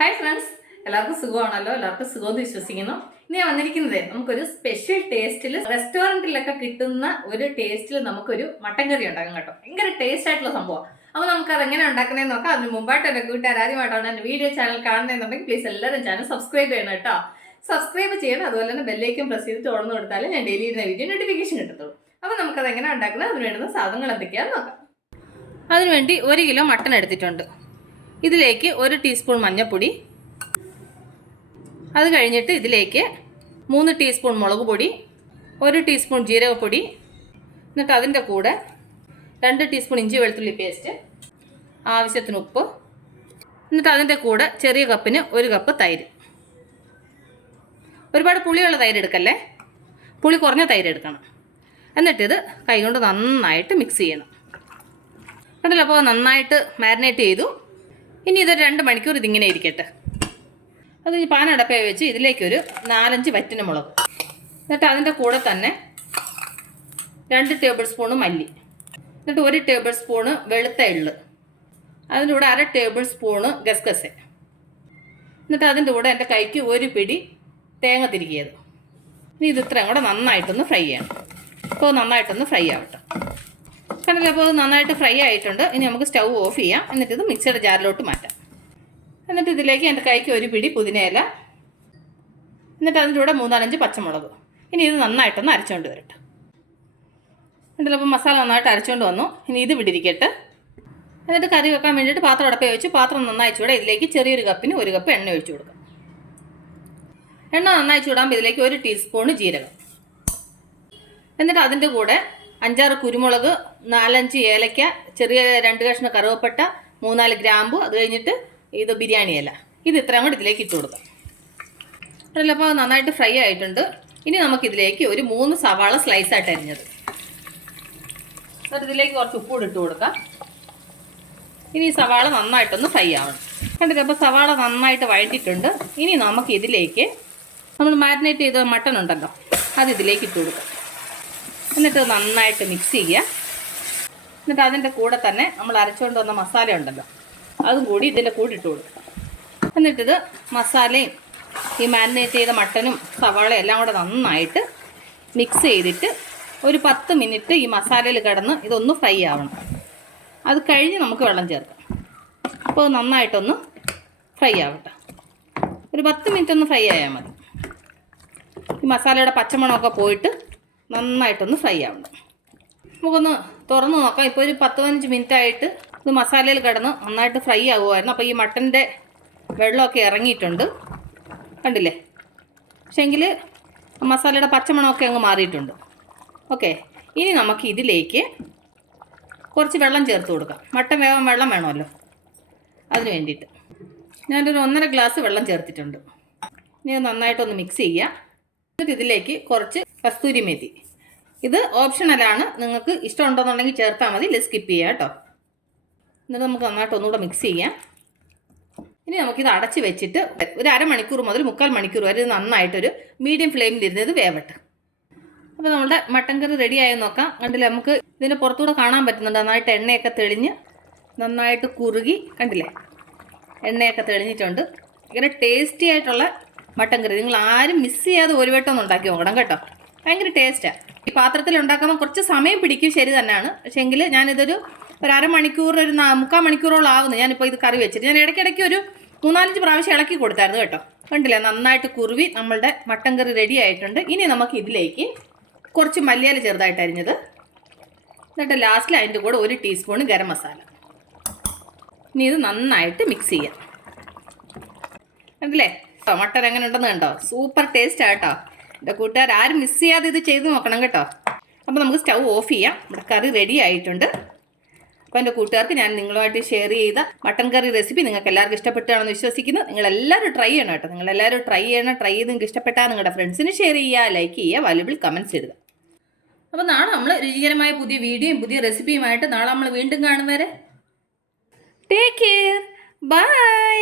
Hi friends, എല്ലാവർക്കും സുഖമാണല്ലോ. എല്ലാവർക്കും സുഖമെന്ന് വിശ്വസിക്കുന്നു. ഇനി ഞാൻ വന്നിരിക്കുന്നത് നമുക്കൊരു സ്പെഷ്യൽ ടേസ്റ്റിൽ റെസ്റ്റോറൻറ്റിലൊക്കെ കിട്ടുന്ന ഒരു ടേസ്റ്റിൽ നമുക്കൊരു മട്ടൻ കറി ഉണ്ടാക്കാം കേട്ടോ. ഭയങ്കര ടേസ്റ്റ് ആയിട്ടുള്ള സംഭവം. അപ്പോൾ നമുക്ക് അതെങ്ങനെ ഉണ്ടാക്കുന്നതെന്ന് നോക്കാം. അതിന് മുമ്പായിട്ട് എൻ്റെ കൂട്ടുകാർ ആദ്യമായിട്ടാണ് എൻ്റെ വീഡിയോ ചാനൽ കാണുന്നതെന്നുണ്ടെങ്കിൽ പ്ലീസ് എല്ലാവരും ചാനൽ സബ്സ്ക്രൈബ് ചെയ്യണം കേട്ടോ. സബ്സ്ക്രൈബ് ചെയ്യണം. അതുപോലെ തന്നെ ബെല്ലേക്കും പ്രസ് ചെയ്ത് തുറന്നു കൊടുത്താൽ ഞാൻ ഡെയിലി ഇരുന്ന വീഡിയോ നോട്ടിഫിക്കേഷൻ കിട്ടത്തുള്ളൂ. അപ്പോൾ നമുക്കത് എങ്ങനെ ഉണ്ടാക്കുന്നത്, അതിന് വേണ്ടുന്ന സാധനങ്ങൾ എന്തൊക്കെയാണെന്ന് നോക്കാം. അതിനുവേണ്ടി 1 കിലോ മട്ടൺ എടുത്തിട്ടുണ്ട്. ഇതിലേക്ക് 1 ടീസ്പൂൺ മഞ്ഞൾപ്പൊടി, അത് കഴിഞ്ഞിട്ട് ഇതിലേക്ക് 3 ടീസ്പൂൺ മുളക് പൊടി, 1 ടീസ്പൂൺ ജീരകപ്പൊടി, എന്നിട്ട് അതിൻ്റെ കൂടെ 2 ടീസ്പൂൺ ഇഞ്ചി വെളുത്തുള്ളി പേസ്റ്റ്, ആവശ്യത്തിന് ഉപ്പ്, എന്നിട്ട് അതിൻ്റെ കൂടെ ചെറിയ കപ്പിന് 1 കപ്പ് തൈര്. ഒരുപാട് പുളിയുള്ള തൈര് എടുക്കല്ലേ, പുളി കുറഞ്ഞ തൈര് എടുക്കണം. എന്നിട്ടിത് കൈകൊണ്ട് നന്നായിട്ട് മിക്സ് ചെയ്യണം. കണ്ടല്ലോ, അപ്പോൾ നന്നായിട്ട് മാരിനേറ്റ് ചെയ്തു. ഇനി ഇതൊരു 2 മണിക്കൂർ ഇതിങ്ങനെ ഇരിക്കട്ടെ. അത് ഈ പാനടപ്പേ വെച്ച് ഇതിലേക്കൊരു 4-5 വറ്റന മുളക്, എന്നിട്ട് അതിൻ്റെ കൂടെ തന്നെ 2 ടേബിൾ സ്പൂണ് മല്ലി, എന്നിട്ട് 1 ടേബിൾ സ്പൂണ് വെളുത്ത എള്ള്, അതിൻ്റെ കൂടെ 1/2 ടേബിൾ സ്പൂണ് ഗസഗസ, എന്നിട്ട് അതിൻ്റെ കൂടെ എൻ്റെ കൈക്ക് 1 പിടി തേങ്ങ തിരികിയത്. ഇനി ഇത് ഇത്രയും കൂടെ നന്നായിട്ടൊന്ന് ഫ്രൈ ചെയ്യണം. അപ്പോൾ നന്നായിട്ടൊന്ന് ഫ്രൈ ആവട്ടെ. കണ്ടല്ലോ, അപ്പോൾ നന്നായിട്ട് ഫ്രൈ ആയിട്ടുണ്ട്. ഇനി നമുക്ക് സ്റ്റൗ ഓഫ് ചെയ്യാം. എന്നിട്ട് ഇത് മിക്സിയുടെ ജാറിലോട്ട് മാറ്റാം. എന്നിട്ട് ഇതിലേക്ക് എൻ്റെ കൈക്ക് 1 പിടി പുതിനയില, എന്നിട്ട് അതിൻ്റെ കൂടെ 3-4 പച്ചമുളക്. ഇനി ഇത് നന്നായിട്ടൊന്ന് അരച്ചുകൊണ്ട് വരട്ടെ. എന്നിട്ട് അപ്പോൾ മസാല നന്നായിട്ട് അരച്ചുകൊണ്ട് വന്നു. ഇനി ഇത് വിടിരിക്കട്ടെ. എന്നിട്ട് കറി വെക്കാൻ വേണ്ടിയിട്ട് പാത്രം അടപ്പേ വെച്ച് പാത്രം നന്നായി ചൂടാൻ ഇതിലേക്ക് ചെറിയൊരു കപ്പിന് 1 കപ്പ് എണ്ണ ഒഴിച്ചു കൊടുക്കാം. എണ്ണ നന്നായി ചൂടാകുമ്പോൾ ഇതിലേക്ക് 1 ടീസ്പൂണ് ജീരകം, എന്നിട്ട് അതിൻ്റെ കൂടെ 5-6 കുരുമുളക്, 4-5 ഏലക്ക, ചെറിയ 2 കഷ്ണം കറുവപ്പട്ട, 3-4 ഗ്രാമ്പു, അത് കഴിഞ്ഞിട്ട് ഇത് ബിരിയാണി ഇല. ഇത് ഇത്രയും കൂടി ഇതിലേക്ക് ഇട്ട് കൊടുക്കാം. അപ്പോൾ നന്നായിട്ട് ഫ്രൈ ആയിട്ടുണ്ട്. ഇനി നമുക്കിതിലേക്ക് ഒരു 3 സവാള സ്ലൈസായിട്ട് അരിഞ്ഞത്, എന്നിട്ട് ഇതിലേക്ക് കുറച്ച് ഉപ്പൂടി ഇട്ട് കൊടുക്കാം. ഇനി ഈ സവാള നന്നായിട്ടൊന്ന് ഫ്രൈ ആവണം. കണ്ടിട്ട് അപ്പോൾ സവാള നന്നായിട്ട് വഴറ്റിയിട്ടുണ്ട്. ഇനി നമുക്കിതിലേക്ക് നമ്മൾ മാരിനേറ്റ് ചെയ്ത മട്ടൺ ഉണ്ടല്ലോ, അത് ഇതിലേക്ക് ഇട്ട് കൊടുക്കാം. എന്നിട്ട് നന്നായിട്ട് മിക്സ് ചെയ്യുക. എന്നിട്ട് അതിൻ്റെ കൂടെ തന്നെ നമ്മൾ അരച്ചുകൊണ്ട് വന്ന മസാല ഉണ്ടല്ലോ, അതും കൂടി ഇതിൻ്റെ കൂടെ ഇട്ട് കൊടുക്കുക. എന്നിട്ടിത് മസാലയും ഈ മാരിനേറ്റ് ചെയ്ത മട്ടനും സവാളയും എല്ലാം കൂടെ നന്നായിട്ട് മിക്സ് ചെയ്തിട്ട് ഒരു 10 മിനിറ്റ് ഈ മസാലയിൽ കിടന്ന് ഇതൊന്ന് ഫ്രൈ ആവണം. അത് കഴിഞ്ഞ് നമുക്ക് വെള്ളം ചേർക്കാം. അപ്പോൾ നന്നായിട്ടൊന്ന് ഫ്രൈ ആവട്ടെ. ഒരു 10 മിനിറ്റ് ഒന്ന് ഫ്രൈ ആയാൽ മതി. ഈ മസാലയുടെ പച്ചമണമൊക്കെ പോയിട്ട് നന്നായിട്ടൊന്ന് ഫ്രൈ ആവണം. നമുക്കൊന്ന് തുറന്ന് നോക്കാം. ഇപ്പോൾ ഒരു 10-15 മിനിറ്റ് ആയിട്ട് ഇത് മസാലയിൽ കിടന്ന് നന്നായിട്ട് ഫ്രൈ ആകുമായിരുന്നു. അപ്പോൾ ഈ മട്ടൻ്റെ വെള്ളമൊക്കെ ഇറങ്ങിയിട്ടുണ്ട്, കണ്ടില്ലേ. പക്ഷേങ്കിൽ മസാലയുടെ പച്ചമണമൊക്കെ അങ്ങ് മാറിയിട്ടുണ്ട്. ഓക്കെ, ഇനി നമുക്ക് ഇതിലേക്ക് കുറച്ച് വെള്ളം ചേർത്ത് കൊടുക്കാം. മട്ടൻ വേവാൻ വെള്ളം വേണമല്ലോ, അതിന് വേണ്ടിയിട്ട് ഞാനൊരു 1.5 ഗ്ലാസ് വെള്ളം ചേർത്തിട്ടുണ്ട്. ഇനി നന്നായിട്ടൊന്ന് മിക്സ് ചെയ്യാം. എന്നിട്ട് ഇതിലേക്ക് കുറച്ച് കസ്തൂരി മേത്തി, ഇത് ഓപ്ഷണലാണ്, നിങ്ങൾക്ക് ഇഷ്ടമുണ്ടെന്നുണ്ടെങ്കിൽ ചേർത്താൽ മതി, ഇല്ല സ്കിപ്പ് ചെയ്യാം കേട്ടോ. എന്നിട്ട് നമുക്ക് നന്നായിട്ട് ഒന്നുകൂടെ മിക്സ് ചെയ്യാം. ഇനി നമുക്കിത് അടച്ച് വെച്ചിട്ട് ഒരു 1/2 മണിക്കൂർ മുതൽ 3/4 മണിക്കൂർ വരെ നന്നായിട്ടൊരു മീഡിയം ഫ്ലെയിമിലിരുന്നത് വേവട്ടെ. അപ്പോൾ നമ്മുടെ മട്ടൻ കറി റെഡി ആയി നോക്കാം. കണ്ടില്ലേ, നമുക്ക് ഇതിൻ്റെ പുറത്തൂടെ കാണാൻ പറ്റുന്നുണ്ട് നന്നായിട്ട് എണ്ണയൊക്കെ തെളിഞ്ഞ് നന്നായിട്ട് കുറുകി, കണ്ടില്ലേ എണ്ണയൊക്കെ തെളിഞ്ഞിട്ടുണ്ട്. ഇങ്ങനെ ടേസ്റ്റി ആയിട്ടുള്ള മട്ടൻ കറി നിങ്ങൾ ആരും മിസ് ചെയ്യാതെ ഒരു വട്ടം ഒന്ന് ഉണ്ടാക്കി നോക്കണം കേട്ടോ. ഭയങ്കര ടേസ്റ്റാണ്. ഈ പാത്രത്തിൽ ഉണ്ടാക്കുമ്പോൾ കുറച്ച് സമയം പിടിക്കും, ശരി തന്നെയാണ്. പക്ഷേ എങ്കിൽ ഞാനിതൊരു 1/2 മണിക്കൂർ, ഒരു 3/4 മണിക്കൂറോളം ആവുന്നു ഞാനിപ്പോൾ ഇത് കറി വെച്ചിട്ട്. ഞാൻ ഇടയ്ക്കിടയ്ക്ക് ഒരു 3-4 പ്രാവശ്യം ഇളക്കി കൊടുത്തായിരുന്നു കേട്ടോ. കണ്ടില്ലേ, നന്നായിട്ട് കുറുവി നമ്മളുടെ മട്ടൻ കറി റെഡി ആയിട്ടുണ്ട്. ഇനി നമുക്ക് ഇതിലേക്ക് കുറച്ച് മല്ലിയില ചെറുതായിട്ട് അരിഞ്ഞത്, എന്നിട്ട് ലാസ്റ്റിൽ അതിൻ്റെ കൂടെ 1 ടീസ്പൂൺ ഗരം മസാല. ഇനി ഇത് നന്നായിട്ട് മിക്സ് ചെയ്യാം. കണ്ടില്ലേ മട്ടൻ എങ്ങനെ ഉണ്ടെന്ന് കണ്ടോ, സൂപ്പർ ടേസ്റ്റ് ആട്ടോ. എൻ്റെ കൂട്ടുകാർ ആരും മിസ് ചെയ്യാതെ ഇത് ചെയ്ത് നോക്കണം കേട്ടോ. അപ്പോൾ നമുക്ക് സ്റ്റൗ ഓഫ് ചെയ്യാം. ഇവിടെ കറി റെഡി ആയിട്ടുണ്ട്. അപ്പോൾ എൻ്റെ കൂട്ടുകാർക്ക് ഞാൻ നിങ്ങളുമായിട്ട് ഷെയർ ചെയ്ത മട്ടൻ കറി റെസിപ്പി നിങ്ങൾക്ക് എല്ലാവർക്കും ഇഷ്ടപ്പെട്ടാണെന്ന് വിശ്വസിക്കുന്നു. നിങ്ങളെല്ലാവരും ട്രൈ ചെയ്യണം കേട്ടോ. നിങ്ങളെല്ലാവരും ട്രൈ ചെയ്യണം. ട്രൈ ചെയ്ത് നിങ്ങൾക്ക് ഇഷ്ടപ്പെട്ടാൽ നിങ്ങളുടെ ഫ്രണ്ട്സിന് ഷെയർ ചെയ്യുക, ലൈക്ക് ചെയ്യുക, വാല്യുബിൾ കമൻറ്റ്സ് ഇടുക. അപ്പോൾ നാളെ നമ്മൾ രുചികരമായ പുതിയ വീഡിയോയും പുതിയ റെസിപ്പിയുമായിട്ട് നാളെ നമ്മൾ വീണ്ടും കാണും വരെ. Take care, by.